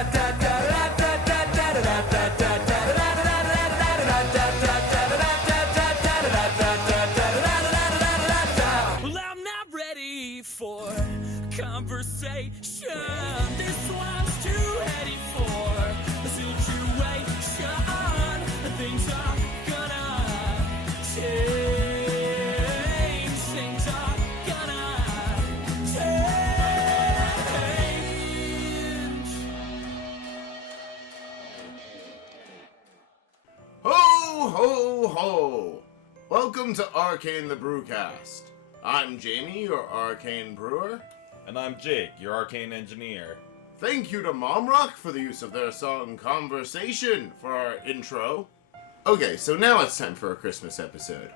Well, I'm not ready for conversation. This one's too heady for a situation. Things are gonna change. Things are gonna change. Ho, ho, ho! Welcome to Arcane the Brewcast. I'm Jamie, your Arcane Brewer. And I'm Jake, your Arcane Engineer. Thank you to Mom Rock for the use of their song Conversation for our intro. Okay, so now it's time for a Christmas episode.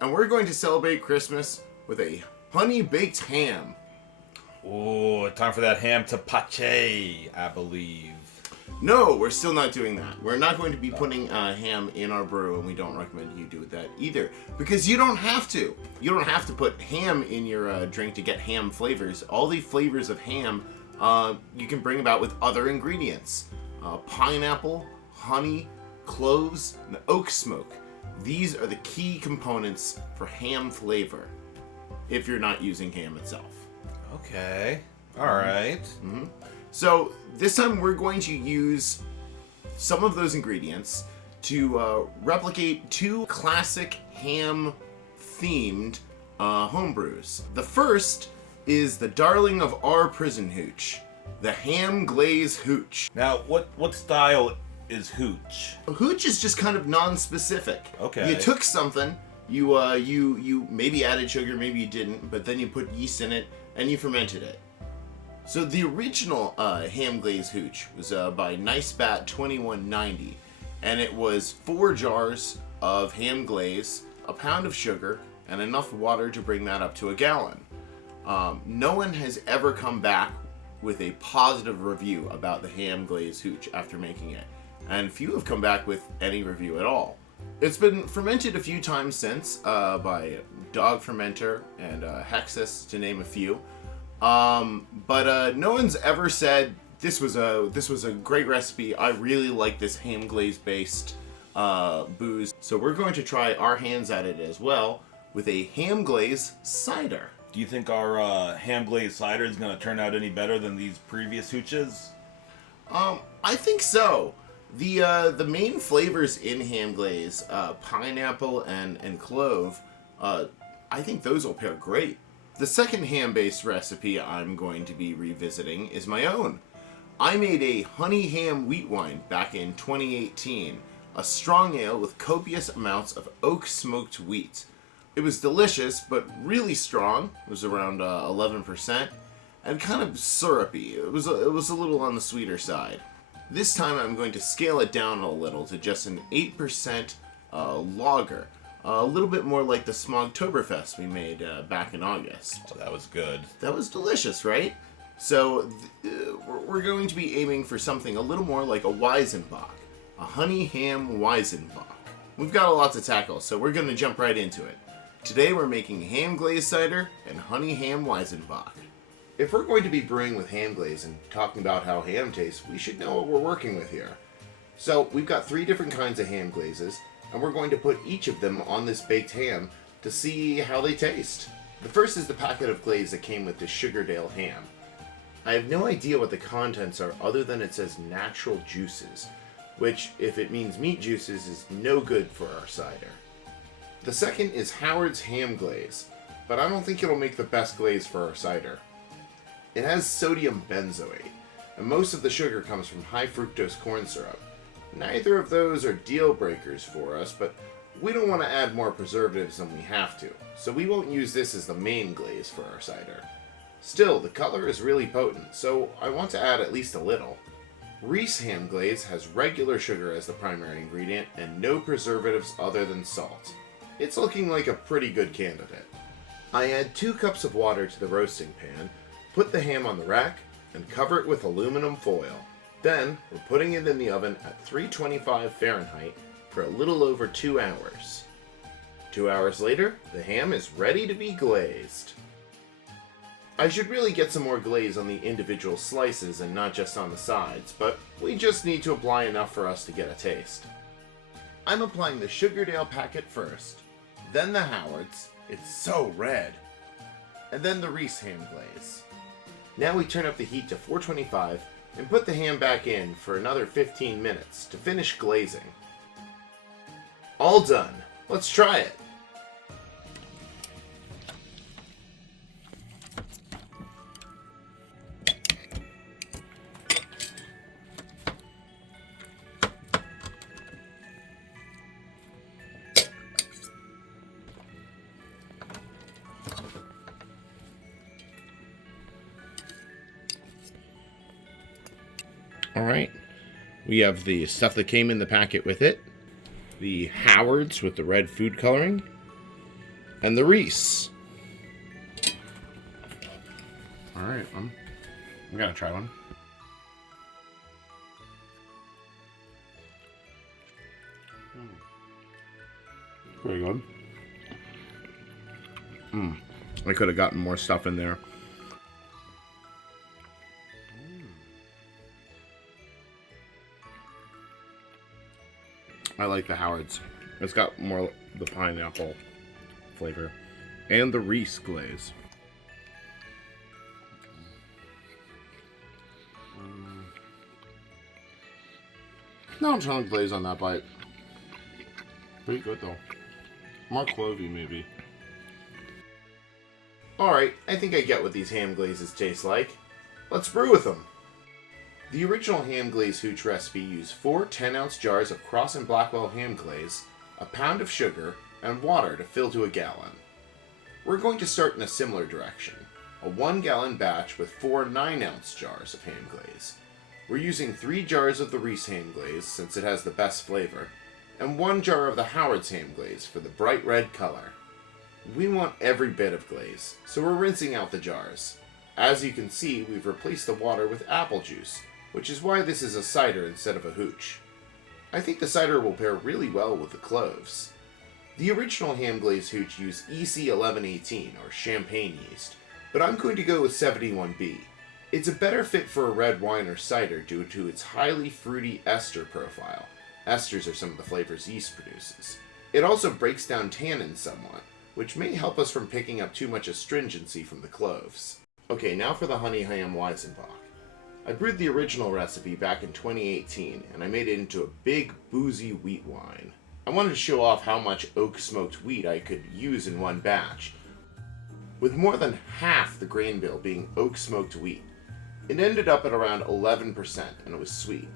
And we're going to celebrate Christmas with a honey-baked ham. Oh, time for that ham to pache, I believe. No, we're still not doing that. We're not going to be putting ham in our brew, and we don't recommend you do that either. Because you don't have to. You don't have to put ham in your drink to get ham flavors. All the flavors of ham you can bring about with other ingredients. Pineapple, honey, cloves, and oak smoke. These are the key components for ham flavor, if you're not using ham itself. Okay, alright. Mm-hmm. So this time we're going to use some of those ingredients to replicate two classic ham-themed homebrews. The first is the darling of our prison hooch, the Ham Glaze Hooch. Now, what style is hooch? Hooch is just kind of non-specific. Okay. You took something, you maybe added sugar, maybe you didn't, but then you put yeast in it and you fermented it. So the original Ham Glaze Hooch was by Nice Bat 2190, and it was 4 jars of ham glaze, a pound of sugar, and enough water to bring that up to a gallon. No one has ever come back with a positive review about the Ham Glaze Hooch after making it, and few have come back with any review at all. It's been fermented a few times since by Dog Fermenter and Hexus, to name a few. But no one's ever said this was a great recipe. I really like this ham glaze based booze. So we're going to try our hands at it as well with a ham glaze cider. Do you think our ham glaze cider is going to turn out any better than these previous hooches? I think so. The main flavors in ham glaze, pineapple and clove, I think those will pair great. The second ham-based recipe I'm going to be revisiting is my own. I made a Honey Ham wheat wine back in 2018, a strong ale with copious amounts of oak-smoked wheat. It was delicious, but really strong. It was around 11%, and kind of syrupy. It was a little on the sweeter side. This time I'm going to scale it down a little to just an 8% lager. A little bit more like the Smogtoberfest we made back in August. Oh, that was good. That was delicious, right? So we're going to be aiming for something a little more like a Weisenbock, a Honey Ham Weizenbock. We've got a lot to tackle, so we're going to jump right into it. Today we're making Ham Glaze Cider and Honey Ham Weizenbock. If we're going to be brewing with ham glaze and talking about how ham tastes, we should know what we're working with here. So we've got 3 different kinds of ham glazes, and we're going to put each of them on this baked ham to see how they taste. The first is the packet of glaze that came with the Sugardale ham. I have no idea what the contents are other than it says natural juices, which, if it means meat juices, is no good for our cider. The second is Howard's ham glaze, but I don't think it'll make the best glaze for our cider. It has sodium benzoate, and most of the sugar comes from high fructose corn syrup. Neither of those are deal breakers for us, but we don't want to add more preservatives than we have to, so we won't use this as the main glaze for our cider. Still, the color is really potent, so I want to add at least a little. Reese ham glaze has regular sugar as the primary ingredient and no preservatives other than salt. It's looking like a pretty good candidate. I add 2 cups of water to the roasting pan, put the ham on the rack, and cover it with aluminum foil. Then, we're putting it in the oven at 325 Fahrenheit for a little over 2 hours. 2 hours later, the ham is ready to be glazed. I should really get some more glaze on the individual slices and not just on the sides, but we just need to apply enough for us to get a taste. I'm applying the Sugardale packet first, then the Howard's, it's so red, and then the Reese ham glaze. Now we turn up the heat to 425 and put the ham back in for another 15 minutes to finish glazing. All done. Let's try it. Alright, we have the stuff that came in the packet with it, the Howard's with the red food coloring, and the Reese. Alright, I'm gonna try one. Pretty good. I could have gotten more stuff in there. I like the Howard's. It's got more the pineapple flavor. And the Reese glaze. No strong glaze on that bite. Pretty good though. More clovey maybe. Alright, I think I get what these ham glazes taste like. Let's brew with them. The original ham glaze hooch recipe used 4 10-ounce jars of Cross and Blackwell ham glaze, a pound of sugar, and water to fill to a gallon. We're going to start in a similar direction, a 1-gallon batch with 4 9-ounce jars of ham glaze. We're using 3 jars of the Reese ham glaze since it has the best flavor, and 1 jar of the Howard's ham glaze for the bright red color. We want every bit of glaze, so we're rinsing out the jars. As you can see, we've replaced the water with apple juice, which is why this is a cider instead of a hooch. I think the cider will pair really well with the cloves. The original ham glaze hooch used EC1118 or champagne yeast, but I'm going to go with 71B. It's a better fit for a red wine or cider due to its highly fruity ester profile. Esters are some of the flavors yeast produces. It also breaks down tannins somewhat, which may help us from picking up too much astringency from the cloves. Okay, now for the Honey Ham Weizenbock. I brewed the original recipe back in 2018, and I made it into a big, boozy wheat wine. I wanted to show off how much oak-smoked wheat I could use in one batch. With more than half the grain bill being oak-smoked wheat, it ended up at around 11%, and it was sweet.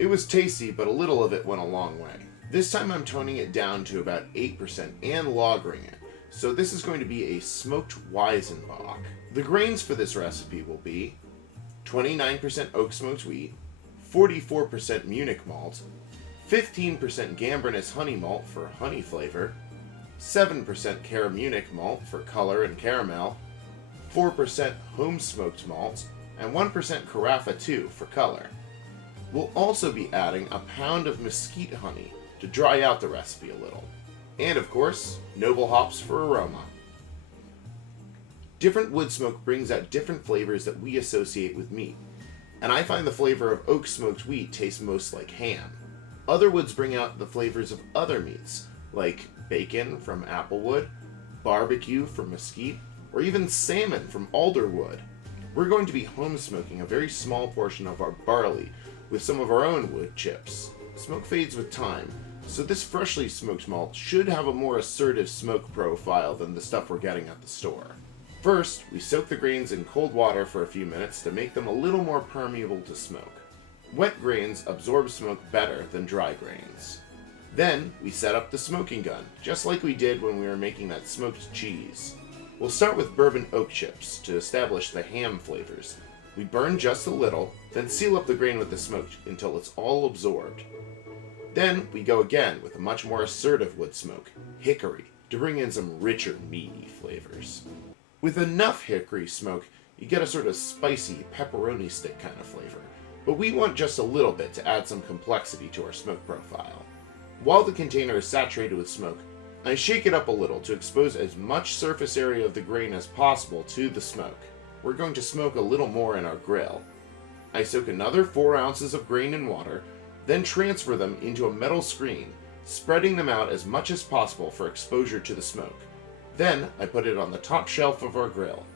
It was tasty, but a little of it went a long way. This time I'm toning it down to about 8% and lagering it, so this is going to be a smoked Weizenbock. The grains for this recipe will be 29% oak smoked wheat, 44% Munich malt, 15% Gambrinus honey malt for honey flavor, 7% Cara Munich malt for color and caramel, 4% home smoked malt, and 1% Carafa 2 for color. We'll also be adding a pound of mesquite honey to dry out the recipe a little. And of course, noble hops for aroma. Different wood smoke brings out different flavors that we associate with meat, and I find the flavor of oak smoked wheat tastes most like ham. Other woods bring out the flavors of other meats, like bacon from applewood, barbecue from mesquite, or even salmon from alderwood. We're going to be home smoking a very small portion of our barley with some of our own wood chips. Smoke fades with time, so this freshly smoked malt should have a more assertive smoke profile than the stuff we're getting at the store. First, we soak the grains in cold water for a few minutes to make them a little more permeable to smoke. Wet grains absorb smoke better than dry grains. Then, we set up the smoking gun, just like we did when we were making that smoked cheese. We'll start with bourbon oak chips to establish the ham flavors. We burn just a little, then seal up the grain with the smoke until it's all absorbed. Then, we go again with a much more assertive wood smoke, hickory, to bring in some richer, meaty flavors. With enough hickory smoke, you get a sort of spicy, pepperoni stick kind of flavor, but we want just a little bit to add some complexity to our smoke profile. While the container is saturated with smoke, I shake it up a little to expose as much surface area of the grain as possible to the smoke. We're going to smoke a little more in our grill. I soak another 4 ounces of grain in water, then transfer them into a metal screen, spreading them out as much as possible for exposure to the smoke. Then I put it on the top shelf of our grill.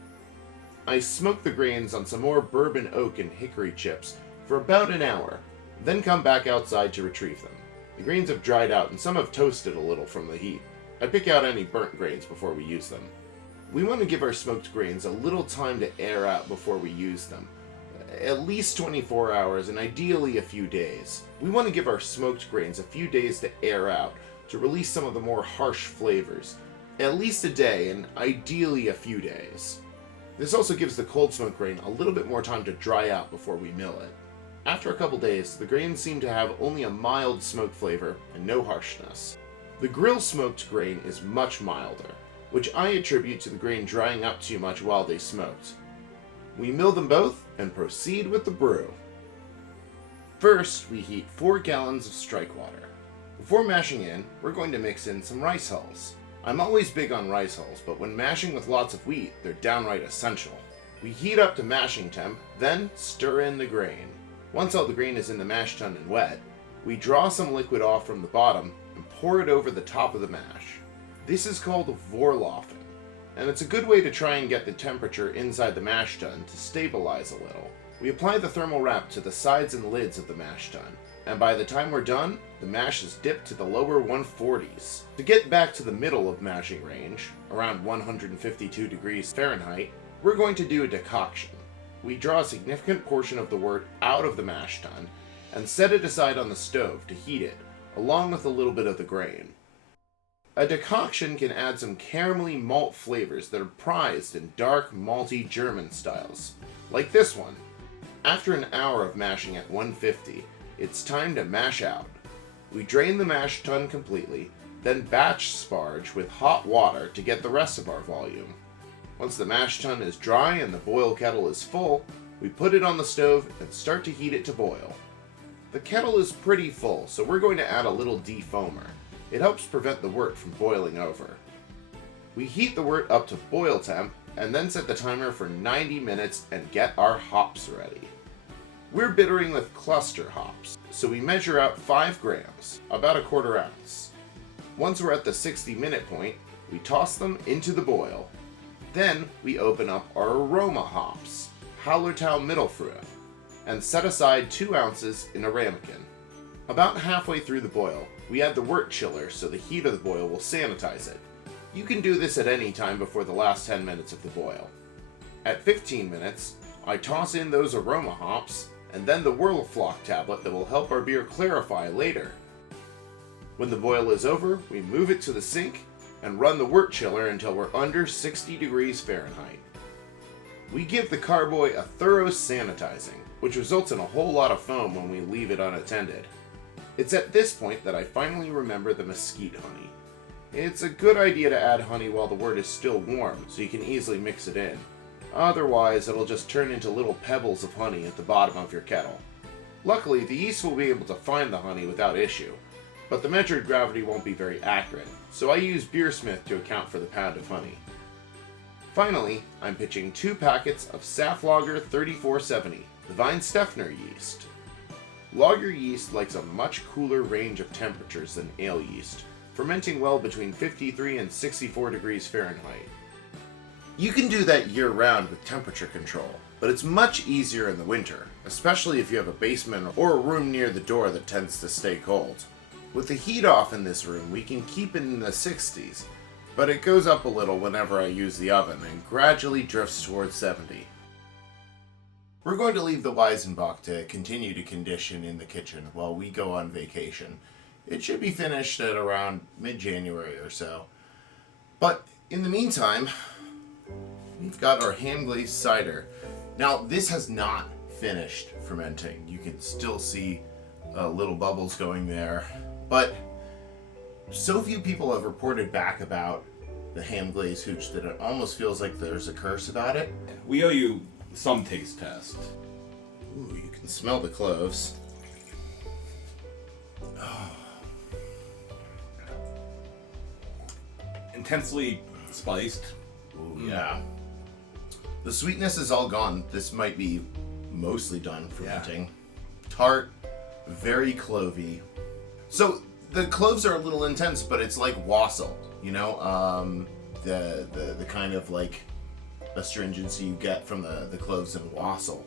I smoke the grains on some more bourbon oak and hickory chips for about an hour, then come back outside to retrieve them. The grains have dried out and some have toasted a little from the heat. I pick out any burnt grains before we use them. We want to give our smoked grains a little time to air out before we use them. At least 24 hours and ideally a few days. We want to give our smoked grains a few days to air out to release some of the more harsh flavors. At least a day and ideally a few days. This also gives the cold smoked grain a little bit more time to dry out before we mill it. After a couple days, the grains seem to have only a mild smoke flavor and no harshness. The grill smoked grain is much milder, which I attribute to the grain drying up too much while they smoked. We mill them both and proceed with the brew. First, we heat 4 gallons of strike water. Before mashing in, we're going to mix in some rice hulls. I'm always big on rice hulls, but when mashing with lots of wheat, they're downright essential. We heat up to mashing temp, then stir in the grain. Once all the grain is in the mash tun and wet, we draw some liquid off from the bottom and pour it over the top of the mash. This is called vorlaufen, and it's a good way to try and get the temperature inside the mash tun to stabilize a little. We apply the thermal wrap to the sides and lids of the mash tun, and by the time we're done, the mash is dipped to the lower 140s. To get back to the middle of mashing range, around 152 degrees Fahrenheit, we're going to do a decoction. We draw a significant portion of the wort out of the mash tun and set it aside on the stove to heat it, along with a little bit of the grain. A decoction can add some caramelly malt flavors that are prized in dark, malty German styles, like this one. After an hour of mashing at 150, it's time to mash out. We drain the mash tun completely, then batch sparge with hot water to get the rest of our volume. Once the mash tun is dry and the boil kettle is full, we put it on the stove and start to heat it to boil. The kettle is pretty full, so we're going to add a little defoamer. It helps prevent the wort from boiling over. We heat the wort up to boil temp, and then set the timer for 90 minutes and get our hops ready. We're bittering with cluster hops, so we measure out 5 grams, about a quarter ounce. Once we're at the 60-minute point, we toss them into the boil. Then we open up our aroma hops, Hallertau Mittelfrühe, and set aside 2 ounces in a ramekin. About halfway through the boil, we add the wort chiller so the heat of the boil will sanitize it. You can do this at any time before the last 10 minutes of the boil. At 15 minutes, I toss in those aroma hops, and then the Whirlflock tablet that will help our beer clarify later. When the boil is over, we move it to the sink and run the wort chiller until we're under 60 degrees Fahrenheit. We give the carboy a thorough sanitizing, which results in a whole lot of foam when we leave it unattended. It's at this point that I finally remember the mesquite honey. It's a good idea to add honey while the wort is still warm, so you can easily mix it in. Otherwise, it'll just turn into little pebbles of honey at the bottom of your kettle. Luckily, the yeast will be able to find the honey without issue, but the measured gravity won't be very accurate, so I use Beersmith to account for the pound of honey. Finally, I'm pitching 2 packets of Saftlager 3470, the Weihenstephaner yeast. Lager yeast likes a much cooler range of temperatures than ale yeast, fermenting well between 53 and 64 degrees Fahrenheit. You can do that year-round with temperature control, but it's much easier in the winter, especially if you have a basement or a room near the door that tends to stay cold. With the heat off in this room, we can keep it in the 60s, but it goes up a little whenever I use the oven and gradually drifts towards 70. We're going to leave the Weizenbock to continue to condition in the kitchen while we go on vacation. It should be finished at around mid-January or so. But in the meantime, we've got our Ham Glaze Cider. Now, this has not finished fermenting. You can still see little bubbles going there. But so few people have reported back about the Ham Glaze hooch that it almost feels like there's a curse about it. We owe you some taste test. Ooh, you can smell the cloves. intensely spiced. Ooh, yeah. The sweetness is all gone. This might be mostly done fermenting. Tart, very clovey. So the cloves are a little intense, but it's like wassail, you know? The kind of like astringency you get from the cloves and wassail.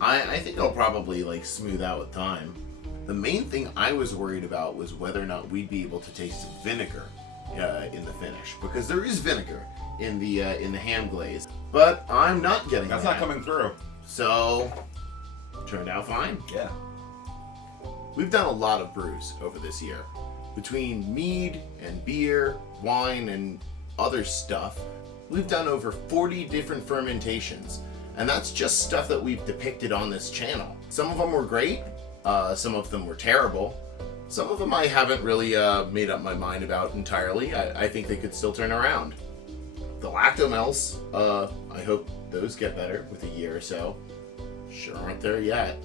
I think it'll probably like smooth out with time. The main thing I was worried about was whether or not we'd be able to taste vinegar in the finish, because there is vinegar in the ham glaze, but I'm not getting That's that. not coming through. So turned out fine. Yeah. We've done a lot of brews over this year. Between mead and beer, wine, and other stuff, we've done over 40 different fermentations. And that's just stuff that we've depicted on this channel. Some of them were great, some of them were terrible. Some of them I haven't really made up my mind about entirely. I think they could still turn around. The lactomels, I hope those get better with a year or so. Sure aren't there yet.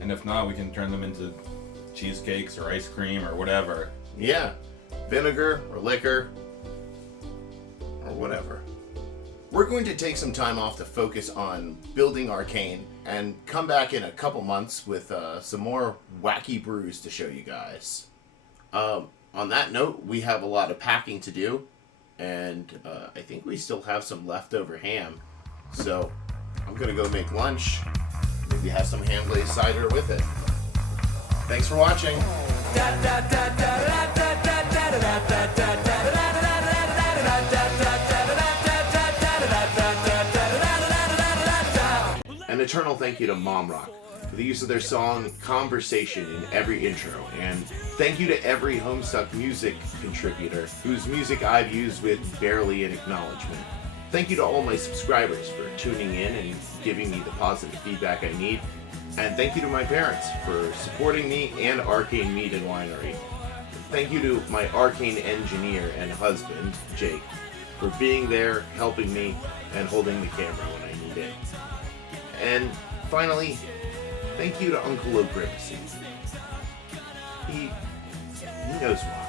And if not, we can turn them into cheesecakes or ice cream or whatever. Yeah, vinegar or liquor or whatever. We're going to take some time off to focus on building Arcane and come back in a couple months with some more wacky brews to show you guys. On that note, we have a lot of packing to do, and I think we still have some leftover ham. So I'm going to go make lunch. Maybe have some Ham Glaze Cider with it. Thanks for watching. An eternal thank you to Mom Rock for the use of their song Conversation in every intro, and thank you to every Homestuck Music contributor whose music I've used with barely an acknowledgement. Thank you to all my subscribers for tuning in and giving me the positive feedback I need, and thank you to my parents for supporting me and Arcane Mead and Winery. Thank you to my Arcane engineer and husband, Jake, for being there, helping me, and holding the camera when I need it. And finally, thank you to Uncle O'Grimacy. He knows why.